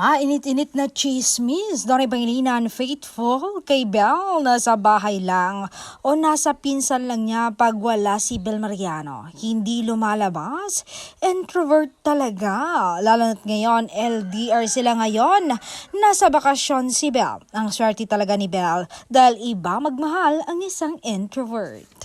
Mainit-init na chismis na Pangilinan faithful kay Belle na sa bahay lang o nasa pinsan lang niya pag wala si Bel Mariano. Hindi lumalabas, introvert talaga. Lalo na't ngayon, LDR sila ngayon. Nasa bakasyon si Belle. Ang swerte talaga ni Belle dahil iba magmahal ang isang introvert.